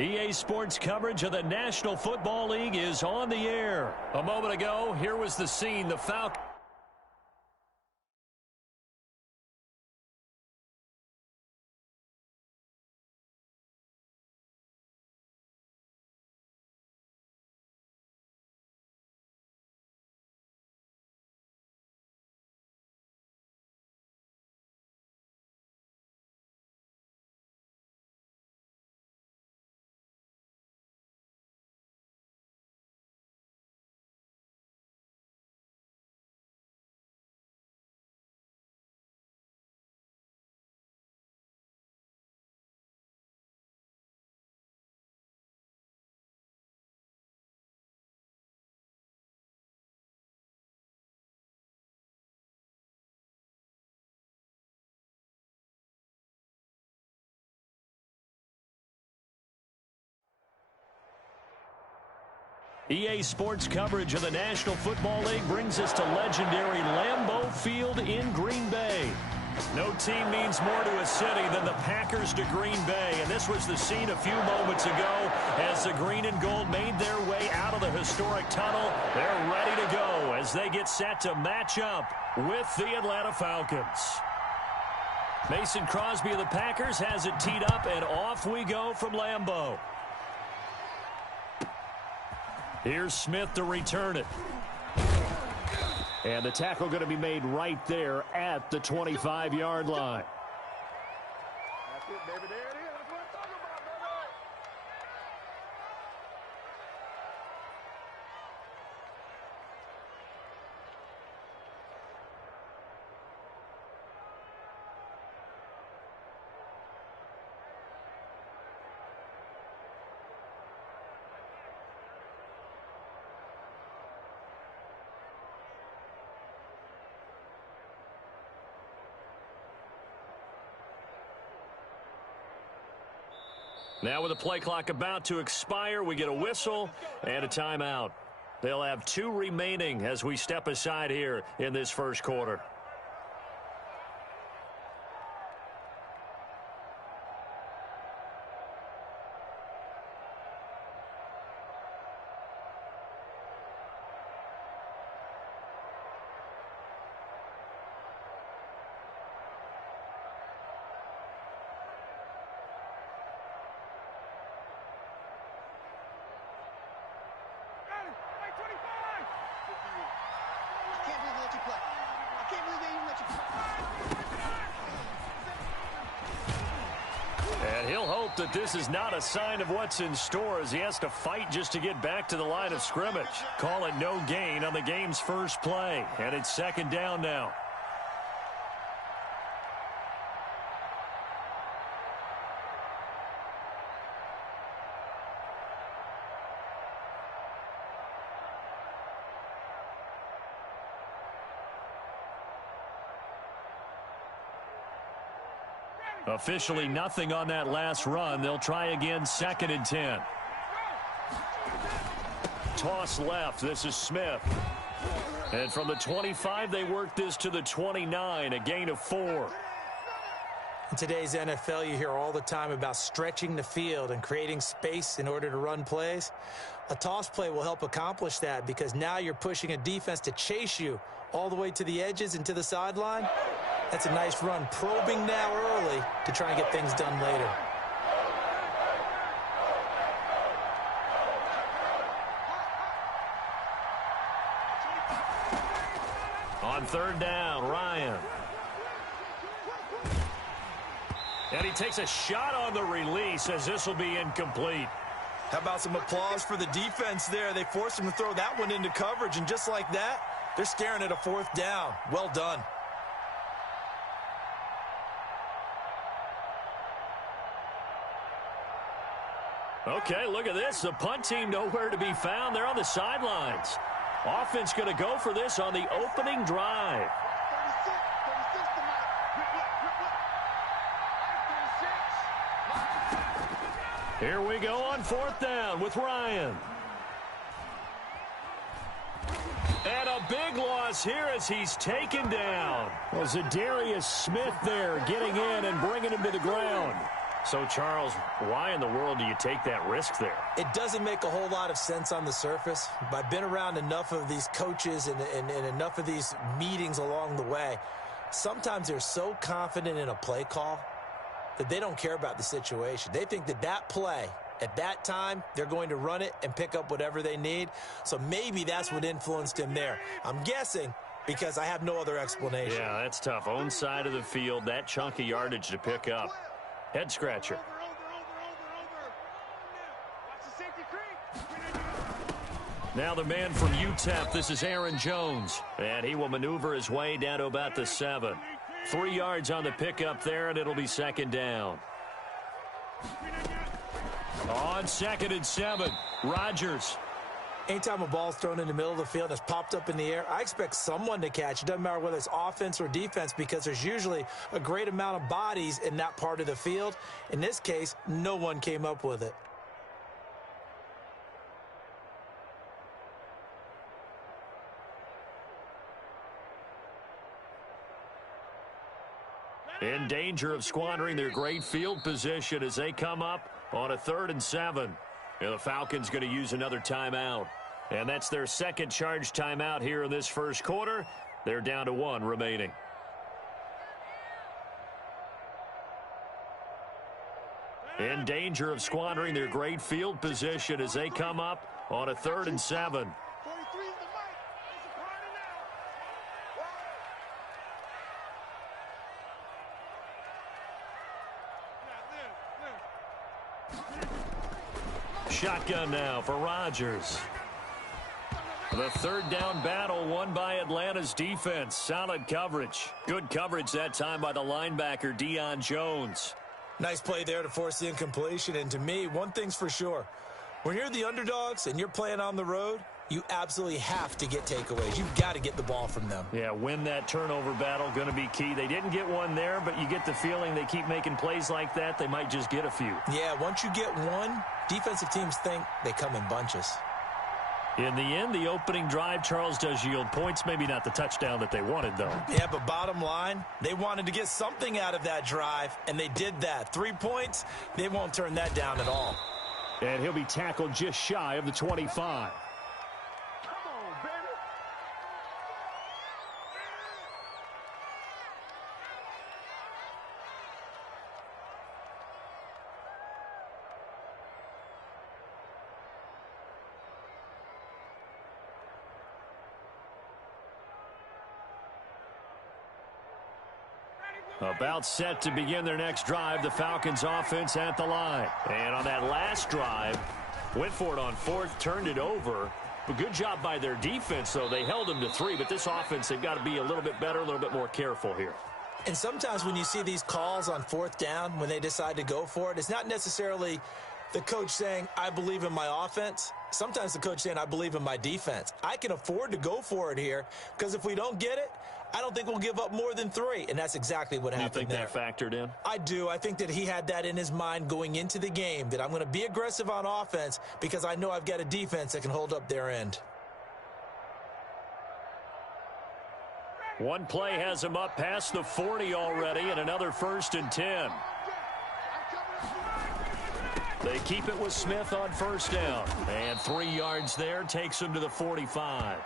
EA Sports coverage of the National Football League is on the air. A moment ago, here was the scene. The Falcons. EA Sports coverage of the National Football League brings us to legendary Lambeau Field in Green Bay. No team means more to a city than the Packers to Green Bay, and this was the scene a few moments ago as the green and gold made their way out of the historic tunnel. They're ready to go as they get set to match up with the Atlanta Falcons. Mason Crosby of the Packers has it teed up, and off we go from Lambeau. Here's Smith to return it. And the tackle going to be made right there at the 25-yard line. That's it, baby. There it is. That's what I'm talking about, baby. Now with the play clock about to expire, we get a whistle and a timeout. They'll have 2 remaining as we step aside here in this first quarter. And he'll hope that this is not a sign of what's in store as he has to fight just to get back to the line of scrimmage. Call it no gain on the game's first play. And it's second down now. Officially nothing on that last run. They'll try again, second and 10. Toss left. This is Smith. And from the 25, they work this to the 29, a gain of 4. In today's NFL, you hear all the time about stretching the field and creating space in order to run plays. A toss play will help accomplish that because now you're pushing a defense to chase you all the way to the edges and to the sideline. That's a nice run, probing now early to try and get things done later. On third down, Ryan. And he takes a shot on the release as this will be incomplete. How about some applause for the defense there? They forced him to throw that one into coverage, and just like that, they're staring at a fourth down. Well done. Okay, look at this. The punt team nowhere to be found. They're on the sidelines. Offense going to go for this on the opening drive. Here we go on fourth down with Ryan. And a big loss here as he's taken down. Well, Zadarius Smith there getting in and bringing him to the ground. So, Charles, why in the world do you take that risk there? It doesn't make a whole lot of sense on the surface, but I've been around enough of these coaches and enough of these meetings along the way. Sometimes they're so confident in a play call that they don't care about the situation. They think that that play, at that time, they're going to run it and pick up whatever they need. So maybe that's what influenced him there. I'm guessing because I have no other explanation. Yeah, that's tough. Own side of the field, that chunk of yardage to pick up. Head scratcher. Now the man from UTEP, this is Aaron Jones. And he will maneuver his way down to about the 7. 3 yards on the pickup there, and it'll be second down. On 2nd and 7, Rodgers. Anytime a ball's thrown in the middle of the field that's popped up in the air, I expect someone to catch. It doesn't matter whether it's offense or defense because there's usually a great amount of bodies in that part of the field. In this case, no one came up with it. In danger of squandering their great field position as they come up on a 3rd and 7. And the Falcons going to use another timeout. And that's their second charge timeout here in this first quarter. They're down to 1 remaining. In danger of squandering their great field position as they come up on a 3rd and 7. Shotgun now for Rodgers. The 3rd down battle won by Atlanta's defense. Solid coverage. Good coverage that time by the linebacker, Deion Jones. Nice play there to force the incompletion. And to me, one thing's for sure. When you're the underdogs and you're playing on the road, you absolutely have to get takeaways. You've got to get the ball from them. Yeah, win that turnover battle, going to be key. They didn't get one there, but you get the feeling they keep making plays like that, they might just get a few. Yeah, once you get one, defensive teams think they come in bunches. In the end, the opening drive, Charles, does yield points. Maybe not the touchdown that they wanted, though. Yeah, but bottom line, they wanted to get something out of that drive, and they did that. 3 points, they won't turn that down at all. And he'll be tackled just shy of the 25. About set to begin their next drive, the Falcons offense at the line. And on that last drive, went for it on 4th, turned it over. But good job by their defense, though. They held them to 3, but this offense, they've got to be a little bit better, a little bit more careful here. And sometimes when you see these calls on 4th down, when they decide to go for it, it's not necessarily the coach saying, I believe in my offense. Sometimes the coach saying, I believe in my defense. I can afford to go for it here because if we don't get it, I don't think we'll give up more than 3, and that's exactly what happened there. You think that factored in? I do. I think that he had that in his mind going into the game, that I'm going to be aggressive on offense because I know I've got a defense that can hold up their end. One play has him up past the 40 already, and another 1st and 10. They keep it with Smith on 1st down, and 3 yards there takes him to the 45.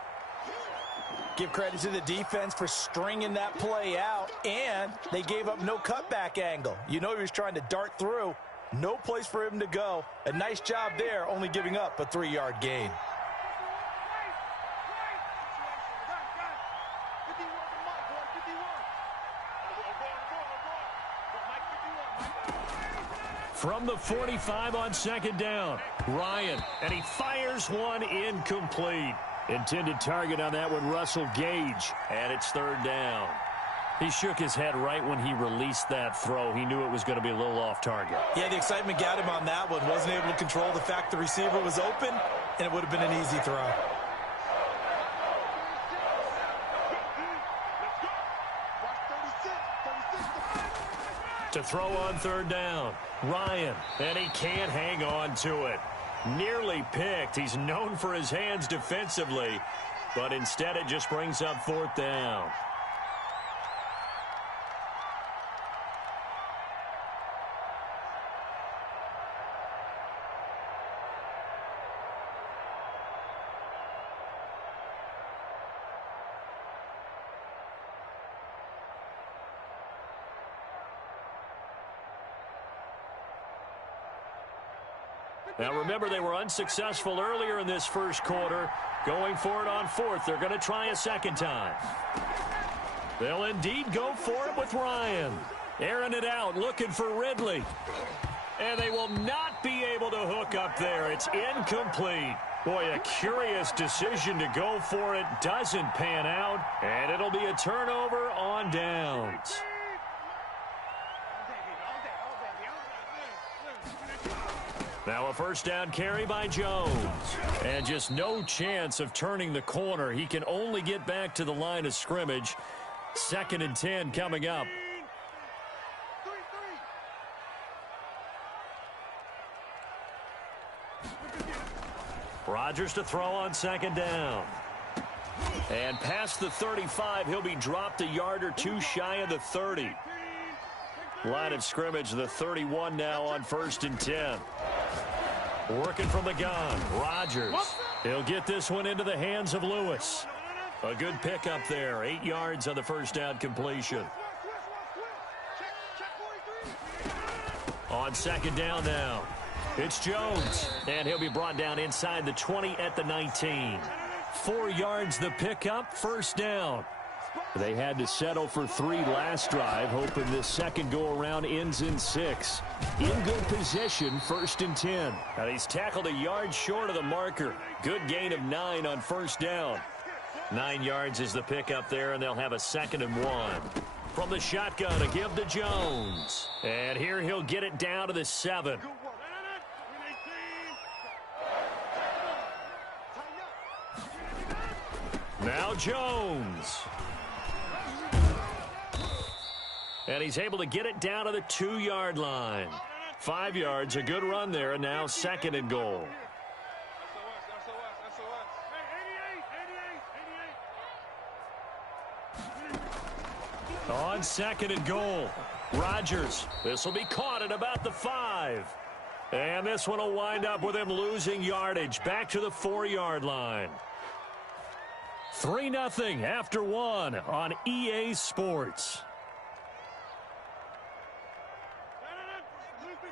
Give credit to the defense for stringing that play out, and they gave up no cutback angle. You know he was trying to dart through. No place for him to go. A nice job there, only giving up a 3-yard gain. From the 45 on 2nd down, Ryan, and he fires one incomplete. Intended target on that one, Russell Gage, and it's 3rd down. He shook his head right when he released that throw. He knew it was going to be a little off target. Yeah, the excitement got him on that one. Wasn't able to control the fact the receiver was open, and it would have been an easy throw. To throw on 3rd down, Ryan, and he can't hang on to it. Nearly picked. He's known for his hands defensively, but instead it just brings up 4th down. Now, remember, they were unsuccessful earlier in this first quarter. Going for it on fourth. They're going to try a second time. They'll indeed go for it with Ryan. Airing it out, looking for Ridley. And they will not be able to hook up there. It's incomplete. Boy, a curious decision to go for it. Doesn't pan out. And it'll be a turnover on downs. Now a first down carry by Jones. And just no chance of turning the corner. He can only get back to the line of scrimmage. 2nd and 10 coming up. Rodgers to throw on 2nd down. And past the 35, he'll be dropped a yard or two shy of the 30. Line of scrimmage, the 31 now on 1st and 10. Working from the gun, Rodgers. He'll get this one into the hands of Lewis. A good pickup there, 8 yards on the first down completion. On 2nd down now, it's Jones, and he'll be brought down inside the 20 at the 19. 4 yards the pickup, first down. They had to settle for 3 last drive, hoping this second go-around ends in 6. In good position, 1st and 10. And he's tackled a yard short of the marker. Good gain of 9 on first down. 9 yards is the pickup there, and they'll have a 2nd and 1. From the shotgun, a give to Jones. And here he'll get it down to the 7. Now Jones. And he's able to get it down to the 2-yard line. 5 yards, a good run there, and now 2nd and goal. On 2nd and goal, Rodgers. This will be caught at about the 5. And this one will wind up with him losing yardage back to the 4-yard line. 3-0 after 1 on EA Sports.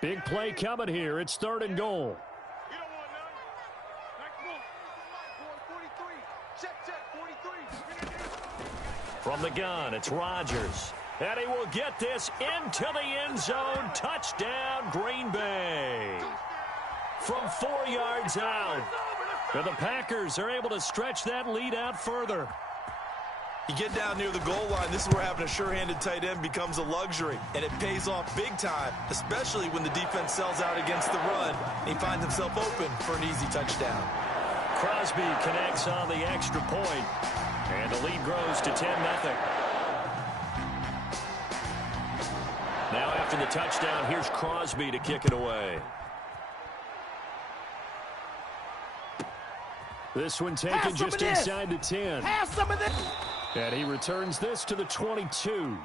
Big play coming here. It's 3rd and goal. From the gun, it's Rodgers. And he will get this into the end zone. Touchdown, Green Bay. From 4 yards out. And the Packers are able to stretch that lead out further. You get down near the goal line, this is where having a sure-handed tight end becomes a luxury, and it pays off big time, especially when the defense sells out against the run, and he finds himself open for an easy touchdown. Crosby connects on the extra point, and the lead grows to 10-0. Now after the touchdown, here's Crosby to kick it away. This one taken just inside the 10. Have some of this. And he returns this to the 22.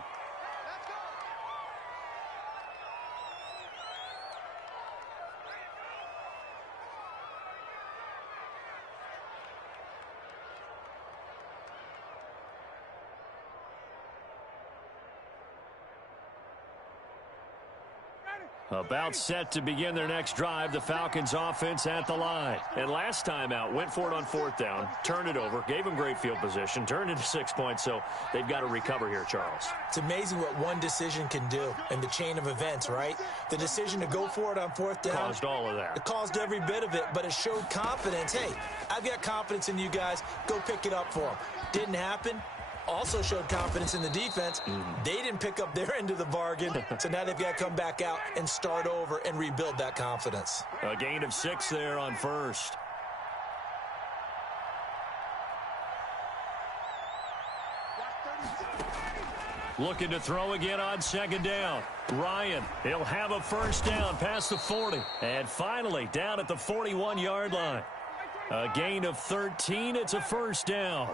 About set to begin their next drive, the Falcons offense at the line. And last time out, went for it on 4th down, turned it over, gave them great field position, turned it to 6 points, so they've got to recover here, Charles. It's amazing what one decision can do in the chain of events, right? The decision to go for it on 4th down. Caused all of that. It caused every bit of it, but it showed confidence. Hey, I've got confidence in you guys. Go pick it up for them. Didn't happen. Also showed confidence in the defense. They didn't pick up their end of the bargain, so now they've got to come back out and start over and rebuild that confidence. A gain of 6 there on first. Looking to throw again on 2nd down. Ryan, he'll have a first down past the 40. And finally, down at the 41-yard line. A gain of 13. It's a first down.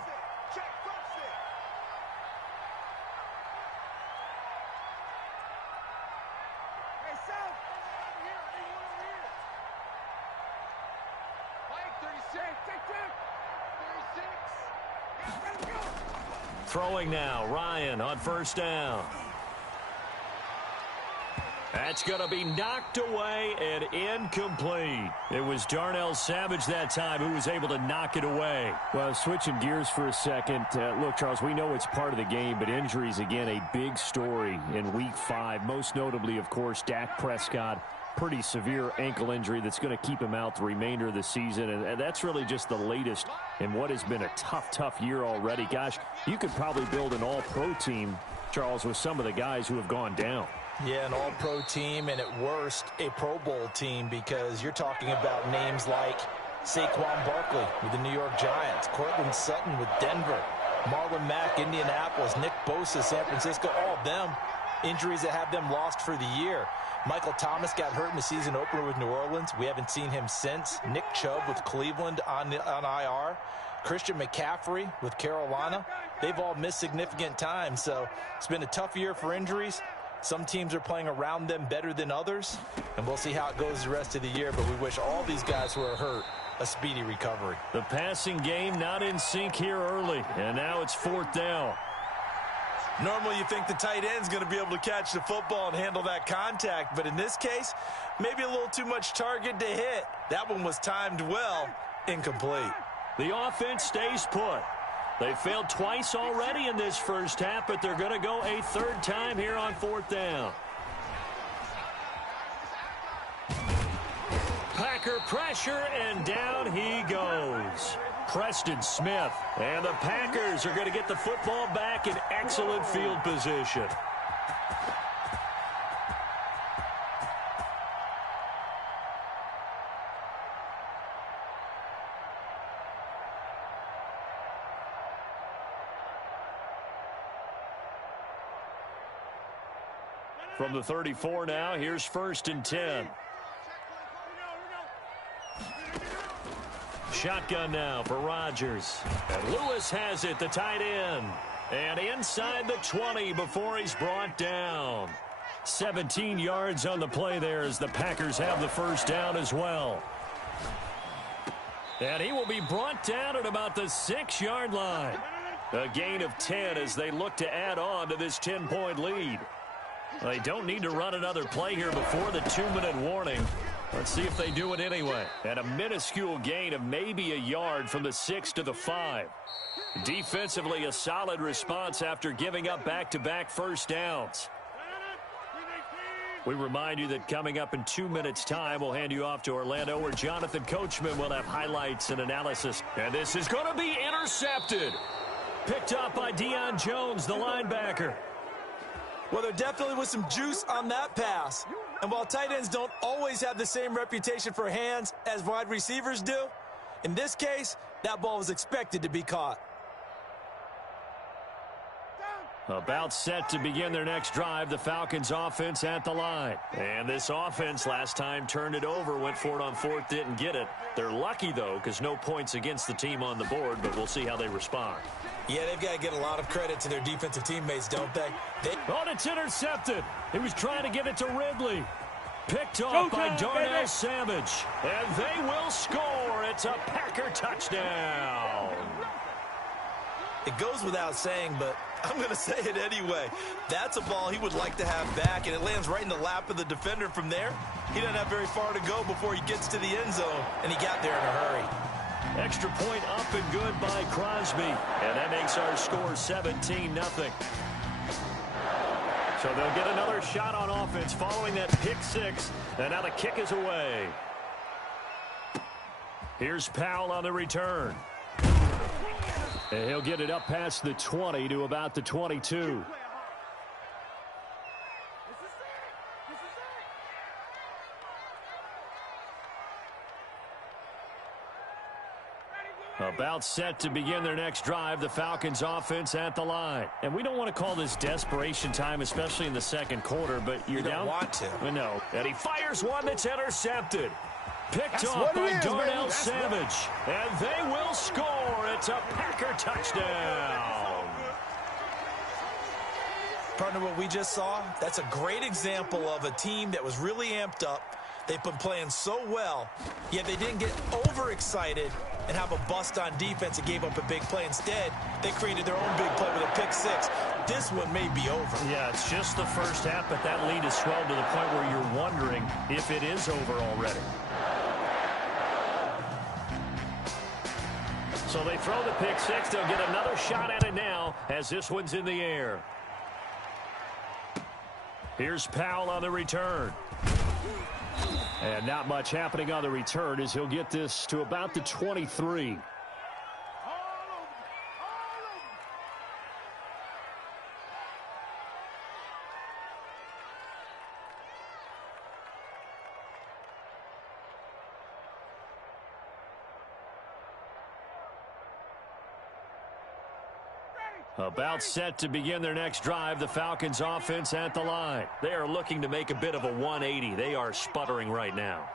Throwing now, Ryan on first down. That's going to be knocked away and incomplete. It was Darnell Savage that time who was able to knock it away. Well, switching gears for a second. Look, Charles, we know it's part of the game, but injuries, again, a big story in Week 5. Most notably, of course, Dak Prescott. Pretty severe ankle injury that's going to keep him out the remainder of the season. And that's really just the latest in what has been a tough year already. Gosh, you could probably build an all-pro team, Charles, with some of the guys who have gone down. Yeah, an all-pro team, and at worst, a Pro Bowl team, because you're talking about names like Saquon Barkley with the New York Giants, Cortland Sutton with Denver, Marlon Mack, Indianapolis, Nick Bosa, San Francisco, all of them injuries that have them lost for the year. Michael Thomas got hurt in the season opener with New Orleans. We haven't seen him since. Nick Chubb with Cleveland on IR. Christian McCaffrey with Carolina. They've all missed significant time, so it's been a tough year for injuries. Some teams are playing around them better than others, and we'll see how it goes the rest of the year, but we wish all these guys who are hurt a speedy recovery. The passing game not in sync here early, and now it's 4th down. Normally you think the tight end's going to be able to catch the football and handle that contact, but in this case, maybe a little too much target to hit. That one was timed well, incomplete. The offense stays put. They failed twice already in this first half, but they're going to go a 3rd time here on 4th down. Packer pressure, and down he goes. Preston Smith, and the Packers are going to get the football back in excellent field position. From the 34 now, here's 1st and 10. Shotgun now for Rodgers. And Lewis has it, the tight end. And inside the 20 before he's brought down. 17 yards on the play there as the Packers have the 1st down as well. And he will be brought down at about the 6-yard line. A gain of 10 as they look to add on to this 10-point lead. They don't need to run another play here before the 2-minute warning. Let's see if they do it anyway. And a minuscule gain of maybe a yard from the 6 to the 5. Defensively, a solid response after giving up back-to-back 1st downs. We remind you that coming up in 2 minutes' time, we'll hand you off to Orlando, where Jonathan Coachman will have highlights and analysis. And this is going to be intercepted. Picked up by Deion Jones, the linebacker. Well, there definitely was some juice on that pass. And while tight ends don't always have the same reputation for hands as wide receivers do, in this case, that ball was expected to be caught. About set to begin their next drive, the Falcons offense at the line. And this offense last time turned it over, went for it on 4th, didn't get it. They're lucky, though, because no points against the team on the board, but we'll see how they respond. Yeah, they've got to get a lot of credit to their defensive teammates, don't they? Oh, it's intercepted. He was trying to give it to Ridley. Picked off by Darnell Savage. And they will score. It's a Packer touchdown. It goes without saying, but I'm going to say it anyway. That's a ball he would like to have back, and it lands right in the lap of the defender from there. He doesn't have very far to go before he gets to the end zone, and he got there in a hurry. Extra point up and good by Crosby. And that makes our score 17-0. So they'll get another shot on offense following that pick 6. And now the kick is away. Here's Powell on the return. And he'll get it up past the 20 to about the 22. About set to begin their next drive, the Falcons offense at the line. And we don't want to call this desperation time, especially in the second quarter, but you're down. You don't want to. No. And he fires one that's intercepted. Picked off by Darnell Savage. And they will score. It's a Packer touchdown. Partner, what we just saw, that's a great example of a team that was really amped up. They've been playing so well, yet they didn't get overexcited and have a bust on defense and gave up a big play. Instead, they created their own big play with a pick 6. this one may be over. Yeah, it's just the first half, but that lead has swelled to the point where you're wondering if it is over already. So they throw the pick six. They'll get another shot at it now as this one's in the air. Here's Powell on the return. And not much happening on the return as he'll get this to about the 23. About set to begin their next drive, the Falcons offense at the line. They are looking to make a bit of a 180. They are sputtering right now.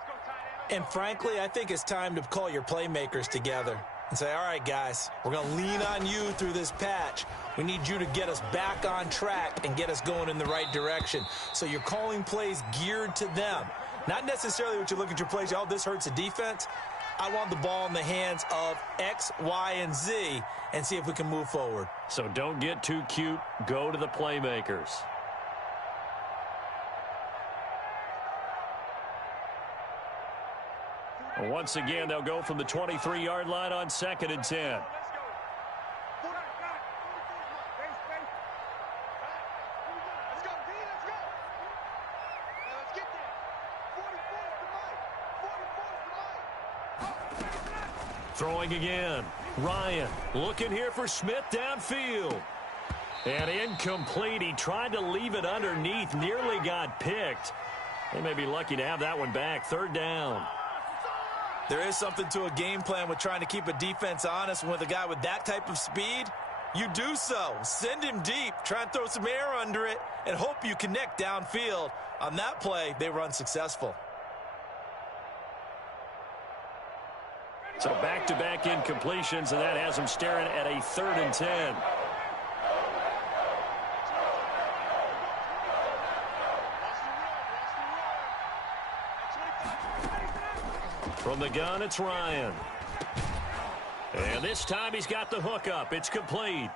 And frankly, I think it's time to call your playmakers together and say, all right, guys, we're going to lean on you through this patch. We need you to get us back on track and get us going in the right direction. So you're calling plays geared to them. Not necessarily what you look at your plays, oh, this hurts the defense. I want the ball in the hands of X, Y, and Z and see if we can move forward. So don't get too cute. Go to the playmakers. Once again, they'll go from the 23-yard line on 2nd and 10. Throwing again. Ryan looking here for Smith downfield. And incomplete. He tried to leave it underneath. Nearly got picked. They may be lucky to have that one back. 3rd down. There is something to a game plan with trying to keep a defense honest. With a guy with that type of speed, you do so. Send him deep. Try and throw some air under it and hope you connect downfield. On that play, they were unsuccessful. So back-to-back incompletions, and that has them staring at a 3rd and 10. From the gun, it's Ryan. And this time he's got the hook up. It's complete.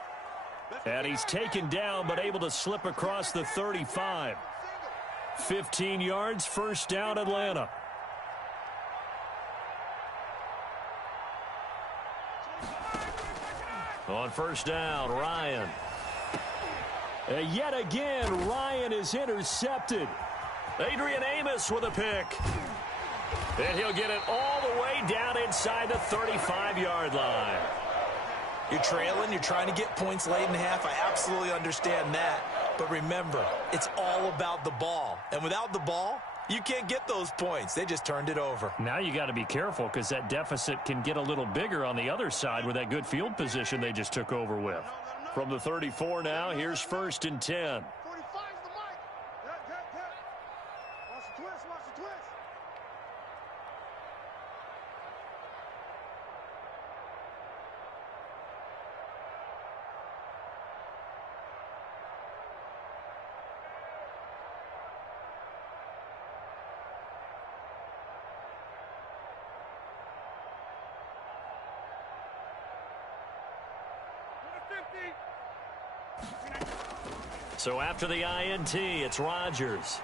And he's taken down, but able to slip across the 35. 15 yards, 1st down, Atlanta. On 1st down, Ryan. And yet again, Ryan is intercepted. Adrian Amos with a pick. And he'll get it all the way down inside the 35-yard line. You're trailing. You're trying to get points late in the half. I absolutely understand that. But remember, it's all about the ball. And without the ball, you can't get those points. They just turned it over. Now you got to be careful because that deficit can get a little bigger on the other side with that good field position they just took over with. From the 34 now, here's 1st and 10. So after the INT, it's Rodgers.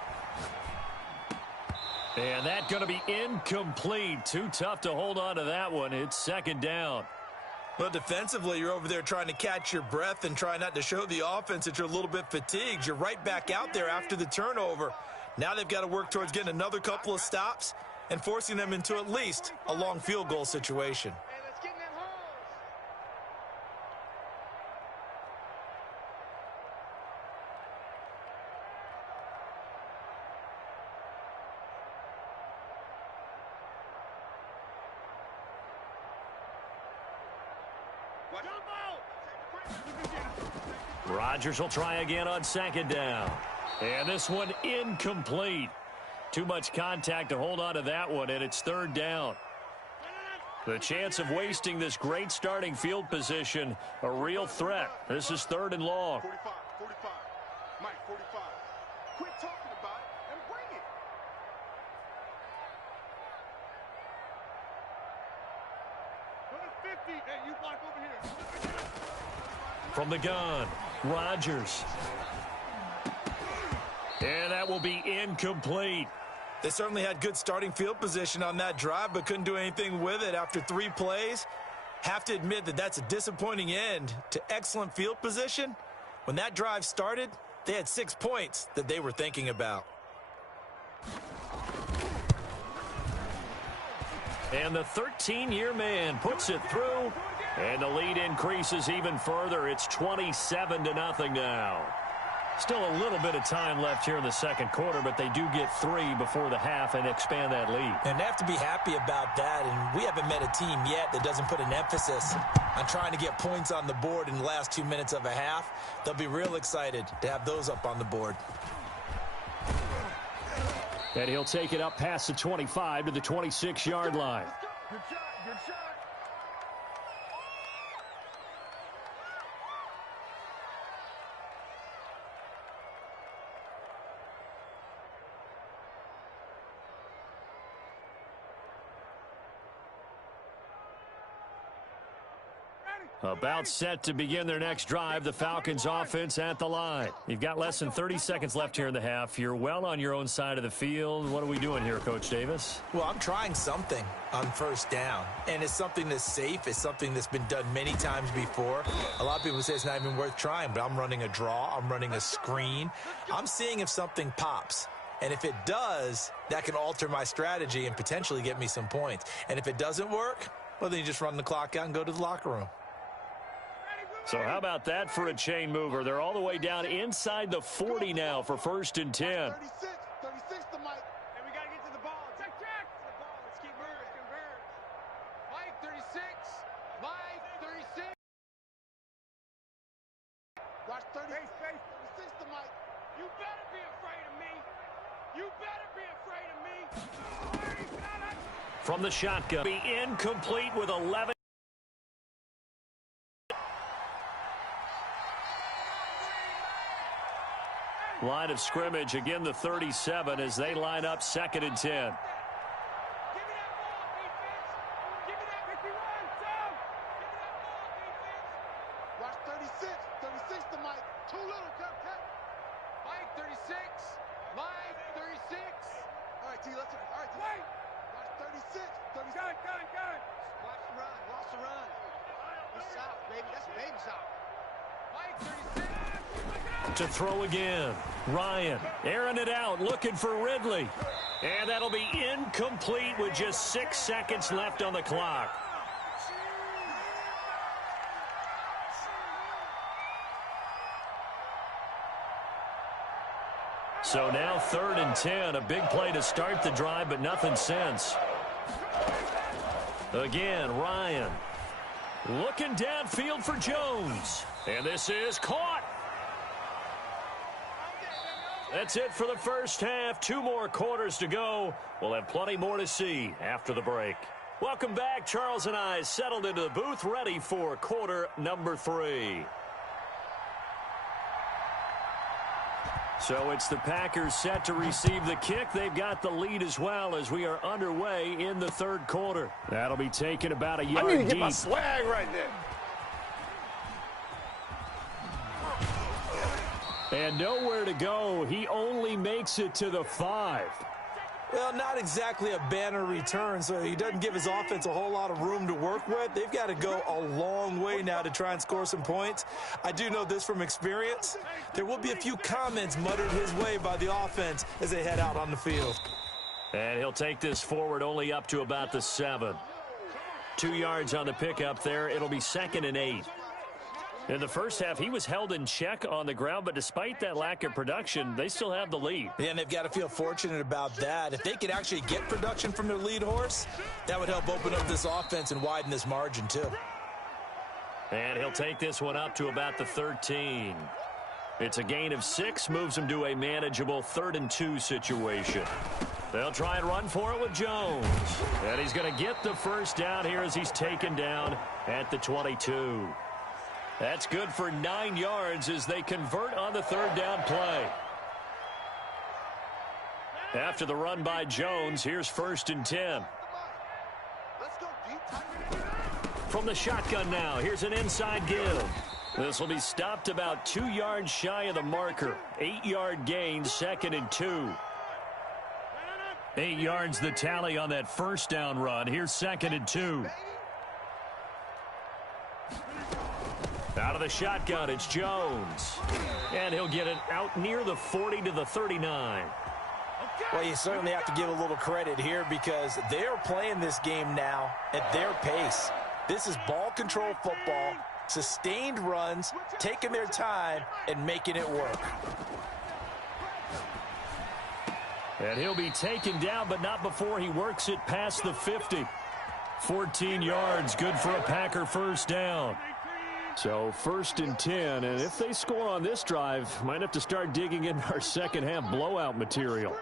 And that's going to be incomplete. Too tough to hold on to that one. It's 2nd down. Well, defensively, you're over there trying to catch your breath and try not to show the offense that you're a little bit fatigued. You're right back out there after the turnover. Now they've got to work towards getting another couple of stops and forcing them into at least a long field goal situation. Rodgers will try again on 2nd down. And this one incomplete. Too much contact to hold on to that one, and it's 3rd down. The chance of wasting this great starting field position, a real threat. This is 3rd and long. 45. Mike, 45. Quit talking about it and bring it. Go to 50. Hey, you block over here. From the gun, Rodgers. And that will be incomplete. They certainly had good starting field position on that drive, but couldn't do anything with it after 3 plays. Have to admit that that's a disappointing end to excellent field position. When that drive started, they had 6 points that they were thinking about. And the 13-year man puts it through, and the lead increases even further. It's 27-0 now. Still a little bit of time left here in the second quarter, but they do get 3 before the half and expand that lead. And they have to be happy about that, and we haven't met a team yet that doesn't put an emphasis on trying to get points on the board in the last 2 minutes of a half. They'll be real excited to have those up on the board. And he'll take it up past the 25 to the 26-yard line. Good shot, good shot. About set to begin their next drive, the Falcons offense at the line. You've got less than 30 seconds left here in the half. You're well on your own side of the field. What are we doing here, Coach Davis? Well, I'm trying something on first down, and it's something that's safe. It's something that's been done many times before. A lot of people say it's not even worth trying, but I'm running a draw. I'm running a screen. I'm seeing if something pops. And if it does, that can alter my strategy and potentially get me some points. And if it doesn't work, well, then you just run the clock out and go to the locker room. So how about that for a chain mover? They're all the way down inside the 40 now for 1st and 10. 36 to Mike. And we got to get to the ball. Check. To the ball. Let's keep moving. Converge. Mike, 36. Mike, 36. Watch 30. Space. 36 to Mike. You better be afraid of me. You better be afraid of me. From the shotgun. Be incomplete with 11. Line of scrimmage, again the 37 as they line up 2nd and 10. Give me that ball, defense. Give me that 51, Sam. Give me that ball, defense. Watch 36. 36 to Mike. Too little, cut. Mike, 36. Mike, 36. All right, T, let's go. All right, T. Wait. Watch 36. Gun. Watch the run. He's south, baby. That's baby south. Mike, 36. To throw again. Ryan airing it out, looking for Ridley. And that'll be incomplete with just 6 seconds left on the clock. So now 3rd and 10. A big play to start the drive, but nothing since. Again, Ryan looking downfield for Jones. And this is caught. That's it for the first half. 2 more quarters to go. We'll have plenty more to see after the break. Welcome back. Charles and I settled into the booth, ready for quarter number 3. So it's the Packers set to receive the kick. They've got the lead as well as we are underway in the 3rd quarter. That'll be taken about a yard deep. I need to get my swag right there. And nowhere to go. He only makes it to the 5. Well, not exactly a banner return, so he doesn't give his offense a whole lot of room to work with. They've got to go a long way now to try and score some points. I do know this from experience. There will be a few comments muttered his way by the offense as they head out on the field. And he'll take this forward only up to about the 7. 2 yards on the pickup there. It'll be 2nd and 8. In the first half, he was held in check on the ground, but despite that lack of production, they still have the lead. Yeah, and they've got to feel fortunate about that. If they could actually get production from their lead horse, that would help open up this offense and widen this margin, too. And he'll take this one up to about the 13. It's a gain of 6, moves him to a manageable 3rd and 2 situation. They'll try and run for it with Jones. And he's going to get the first down here as he's taken down at the 22. That's good for 9 yards as they convert on the 3rd down play. After the run by Jones, here's 1st and 10. From the shotgun now, here's an inside give. This will be stopped about 2 yards shy of the marker. 8-yard gain, 2nd and 2. 8 yards the tally on that first down run. Here's 2nd and 2. Out of the shotgun, it's Jones. And he'll get it out near the 40 to the 39. Well, you certainly have to give a little credit here because they're playing this game now at their pace. This is ball control football, sustained runs, taking their time, and making it work. And he'll be taken down, but not before he works it past the 50. 14 yards, good for a Packer first down. So 1st and 10, and if they score on this drive, might have to start digging in our second half blowout material.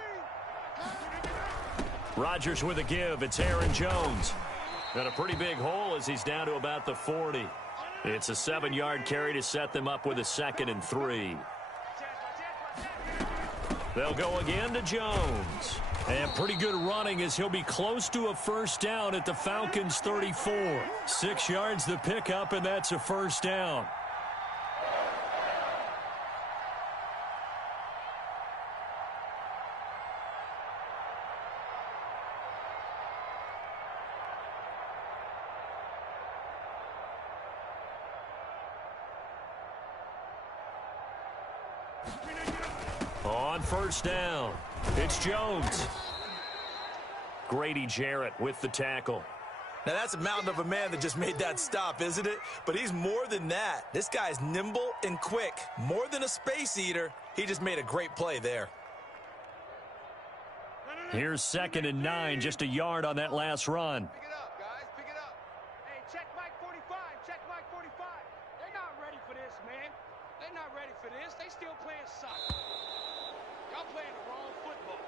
Rodgers with a give. It's Aaron Jones. Got a pretty big hole as he's down to about the 40. It's a 7-yard carry to set them up with a 2nd and 3. They'll go again to Jones. And pretty good running as he'll be close to a first down at the Falcons' 34. 6 yards the pickup, and that's a first down. On first down, it's Jones. Grady Jarrett with the tackle. Now, that's a mountain of a man that just made that stop, isn't it? But he's more than that. This guy's nimble and quick. More than a space eater. He just made a great play there. Here's 2nd and 9, just a yard on that last run. Pick it up, guys. Pick it up. Hey, check Mike 45. Check Mike 45. They're not ready for this, man. They're not ready for this. They still playing soccer. Y'all playing the wrong football.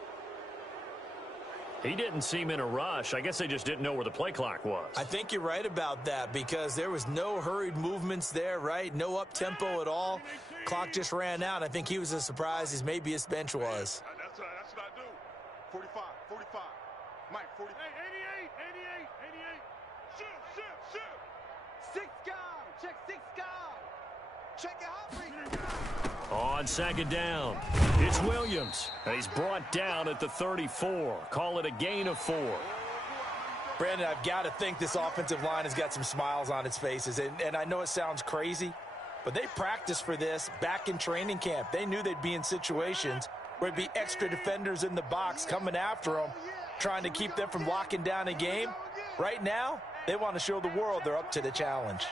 He didn't seem in a rush. I guess they just didn't know where the play clock was. I think you're right about that because there was no hurried movements there, right? No up-tempo at all. Clock just ran out. I think he was as surprised as maybe his bench was. That's what I do. 45, 45. Mike, 40. Hey, 88, 88, 88. Shoot. 6 guy. Check 6 guy. Check it out. On 2nd down, it's Williams. And he's brought down at the 34. Call it a gain of 4. Brandon, I've got to think this offensive line has got some smiles on its faces. And I know it sounds crazy, but they practiced for this back in training camp. They knew they'd be in situations where there'd be extra defenders in the box coming after them, trying to keep them from locking down a game. Right now, they want to show the world they're up to the challenge.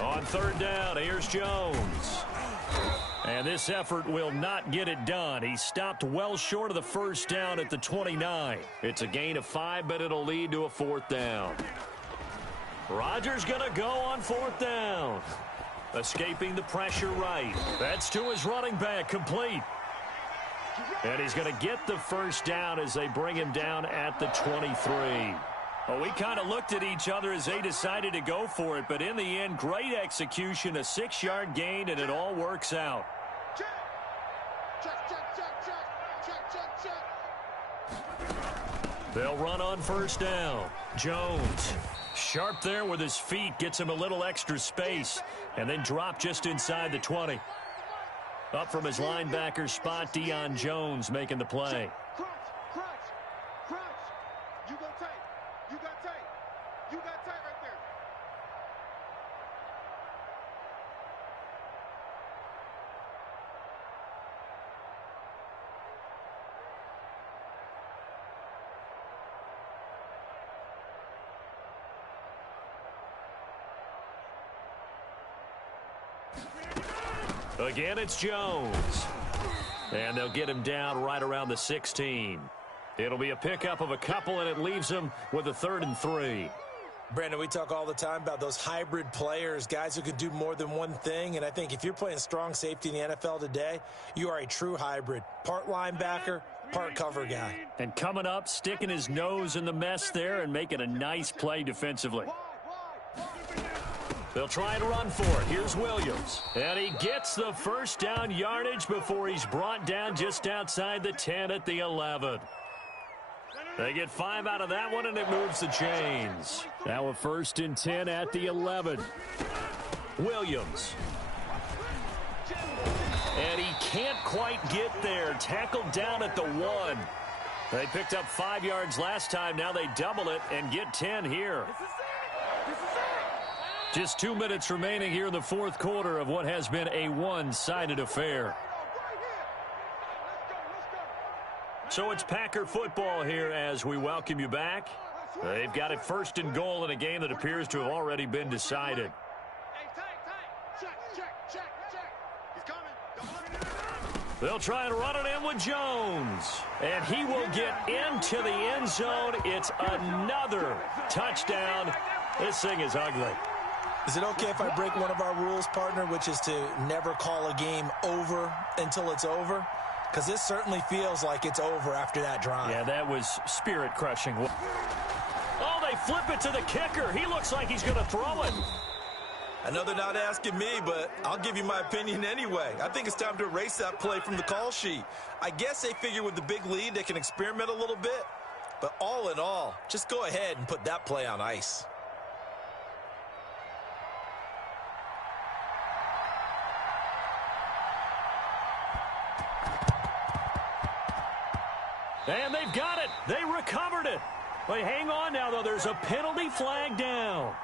On 3rd down, here's Jones. And this effort will not get it done. He stopped well short of the first down at the 29. It's a gain of 5, but it'll lead to a 4th down. Rodgers going to go on 4th down. Escaping the pressure right. That's to his running back, complete. And he's going to get the first down as they bring him down at the 23. Well, we kind of looked at each other as they decided to go for it, but in the end, great execution, a 6-yard gain, and it all works out. Check. They'll run on first down. Jones, sharp there with his feet, gets him a little extra space, and then drop just inside the 20. Up from his linebacker spot, Deion Jones making the play. Crunch. You go tight. You got tight. You got tight right there. Again, it's Jones. And they'll get him down right around the 16. It'll be a pickup of a couple, and it leaves him with a 3rd and 3. Brandon, we talk all the time about those hybrid players, guys who can do more than one thing. And I think if you're playing strong safety in the NFL today, you are a true hybrid. Part linebacker, part cover guy. And coming up, sticking his nose in the mess there and making a nice play defensively. They'll try and run for it. Here's Williams. And he gets the first down yardage before he's brought down just outside the 10 at the 11. They get 5 out of that one, and it moves the chains. Now a 1st and 10 at the 11. Williams. And he can't quite get there. Tackled down at the 1. They picked up 5 yards last time. Now they double it and get 10 here. Just 2 minutes remaining here in the fourth quarter of what has been a one-sided affair. So it's Packer football here as we welcome you back. They've got it first and goal in a game that appears to have already been decided. They'll try and run it in with Jones. And he will get into the end zone. It's another touchdown. This thing is ugly. Is it okay if I break one of our rules, partner, which is to never call a game over until it's over? Because this certainly feels like it's over after that drive. Yeah, that was spirit-crushing. Oh, they flip it to the kicker. He looks like he's going to throw it. I know they're not asking me, but I'll give you my opinion anyway. I think it's time to erase that play from the call sheet. I guess they figure with the big lead they can experiment a little bit. But all in all, just go ahead and put that play on ice. And they've got it. They recovered it. But hang on now, though. There's a penalty flag down.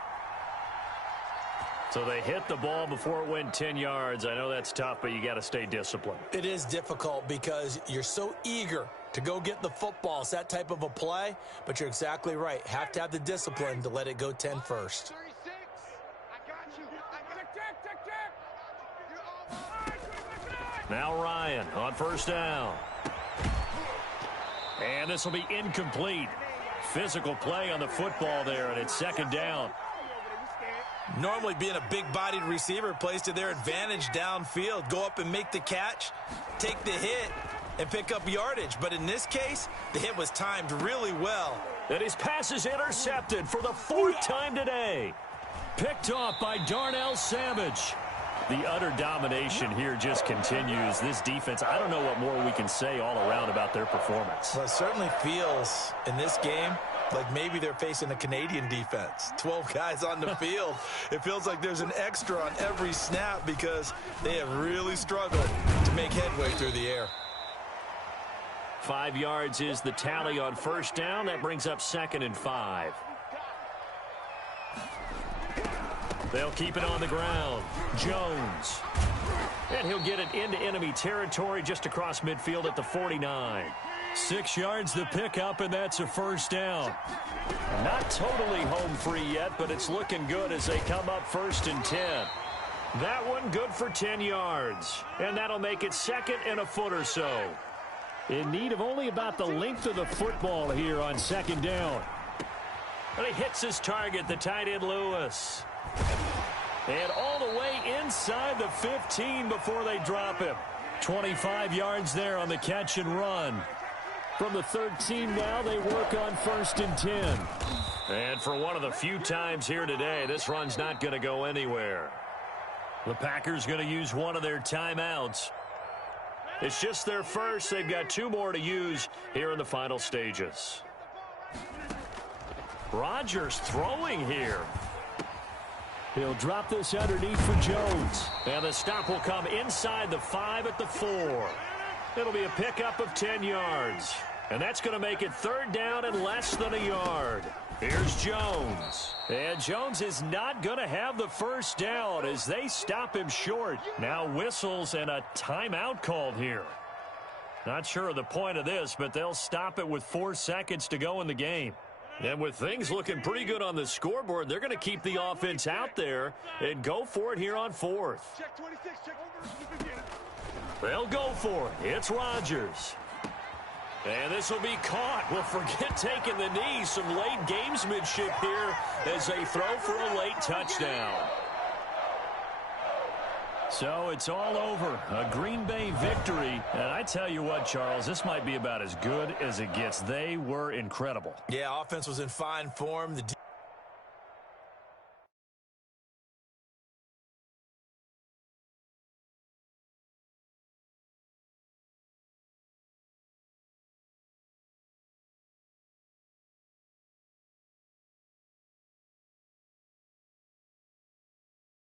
So they hit the ball before it went 10 yards. I know that's tough, but you got to stay disciplined. It is difficult because you're so eager to go get the football. It's that type of a play, but you're exactly right. Have to have the discipline to let it go 10 first. Now Ryan on first down. And this will be incomplete. Physical play on the football there, and it's second down. Normally being a big-bodied receiver plays to their advantage downfield. Go up and make the catch, take the hit, and pick up yardage. But in this case, the hit was timed really well. And his pass is intercepted for the 4th time today. Picked off by Darnell Savage. The utter domination here just continues. This defense, I don't know what more we can say all around about their performance. Well, it certainly feels in this game like maybe they're facing a Canadian defense. 12 guys on the field. It feels like there's an extra on every snap because they have really struggled to make headway through the air. 5 yards is the tally on first down. That brings up 2nd and 5. They'll keep it on the ground. Jones. And he'll get it into enemy territory just across midfield at the 49. 6 yards the pickup, and that's a first down. Not totally home free yet, but it's looking good as they come up 1st and 10. That one good for 10 yards. And that'll make it 2nd and a foot or so. In need of only about the length of the football here on 2nd down. And he hits his target, the tight end Lewis. And all the way inside the 15 before they drop him. 25 yards there on the catch and run. From the 13 now, they work on 1st and 10. And for one of the few times here today, this run's not going to go anywhere. The Packers going to use one of their timeouts. It's just their first. They've got 2 more to use here in the final stages. Rodgers throwing here. He'll drop this underneath for Jones. And the stop will come inside the 5 at the 4. It'll be a pickup of 10 yards. And that's going to make it 3rd down and less than a yard. Here's Jones. And Jones is not going to have the first down as they stop him short. Now whistles and a timeout called here. Not sure of the point of this, but they'll stop it with 4 seconds to go in the game. And with things looking pretty good on the scoreboard, they're going to keep the offense out there and go for it here on 4th. They'll go for it. It's Rodgers. And this will be caught. Well, forget taking the knee. Some late gamesmanship here as they throw for a late touchdown. So it's all over. A Green Bay victory. And I tell you what, Charles, this might be about as good as it gets. They were incredible. Yeah, offense was in fine form. The